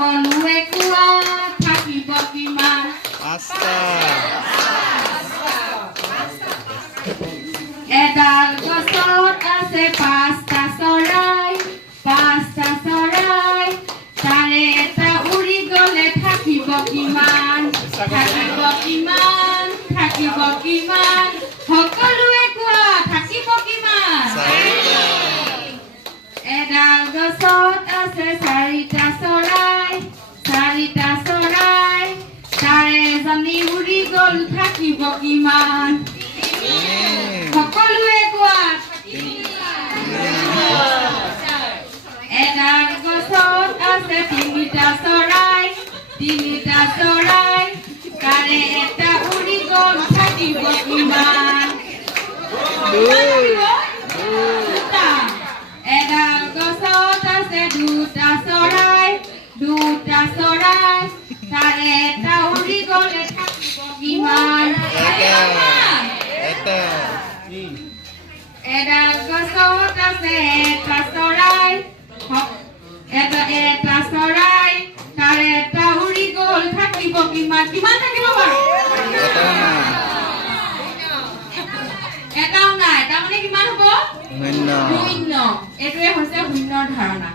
সকলোৱে কোৱা থাকিব কিমান এডাল গছত আছে পাঁচটা চৰাই তাৰে এটা উৰি গলে থাকিব কিমান সকলোৱে কোৱা থাকিব কিমান এডাল গছত আছে চাৰিটা চৰাই তাৰে এজনী উৰি গল থাকিব কিমান সকলোৱে কোৱা এডাল গছত আছে তিনিটা চৰাই তাৰে এটা উৰি গল থাকিব কিমান এডাল গছত আছে দুটা চৰাই তাৰে এটা উৰি গলে থাকিব কিমান এডাল গছত আছে এটা চৰাই তাৰে এটা উৰি গল থাকিব কিমান থাকিব বাৰু এটাও নাই তাৰমানে কিমান হ'ব শূন্য এইটোৱে হৈছে শূন্যৰ ধাৰণা